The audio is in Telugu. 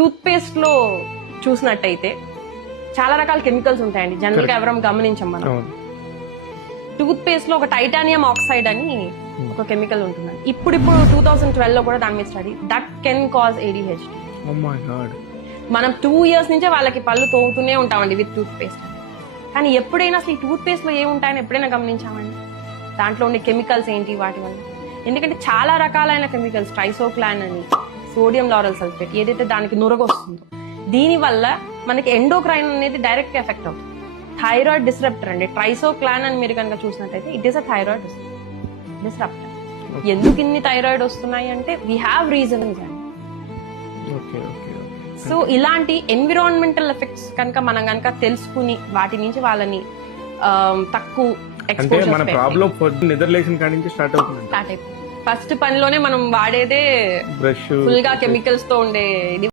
టూత్ పేస్ట్ లో చూసినట్టయితే చాలా రకాల కెమికల్స్ ఉంటాయండి. జనరల్ గా ఎవరం గమనించాం మనం. టూత్ పేస్ట్ లో ఒక టైటానియం ఆక్సైడ్ అని ఒక కెమికల్ ఉంటుంది. ఇప్పుడు 2012 లో కూడా దాని మీద study that can cause ADHD. మనం 2 years నుంచే వాళ్ళకి పళ్ళు తోగుతూనే ఉంటామండి విత్ టూత్ పేస్ట్. కానీ ఎప్పుడైనా అసలు ఈ టూత్ పేస్ట్ లో ఏముంటాయని ఎప్పుడైనా గమనించామండి? దాంట్లో ఉండే కెమికల్స్ ఏంటి వాటి వల్ల? ఎందుకంటే చాలా రకాలైన కెమికల్స్, ట్రైసోక్లాన్ అని, సోడియం లారల్ సల్ఫేట్, ఏదైతే దానికి నురగొస్తుందో దీని వల్ల మనకి ఎండోక్రైన్ అనేది డైరెక్ట్ ఎఫెక్ట్ అవుతుంది. థైరాయిడ్ డిస్రప్టర్ అండి. ట్రైసోక్లాన్ అని మీరు కనుక చూసినట్టయితే it is a thyroid disruptor. ఎందుకు ఇన్ని థైరాయిడ్ వస్తున్నాయి అంటే వీ హ్యావ్ రీజన్స్ అండి. సో ఇలాంటి ఎన్విరాన్మెంటల్ ఎఫెక్ట్స్ కనుక మనం కనుక తెలుసుకుని వాటి నుంచి వాళ్ళని తక్కువ స్టార్ట్ అయిపోతుంది. ఫస్ట్ పనిలోనే మనం వాడేదే బ్రష్ ఫుల్ గా కెమికల్స్ తో ఉండే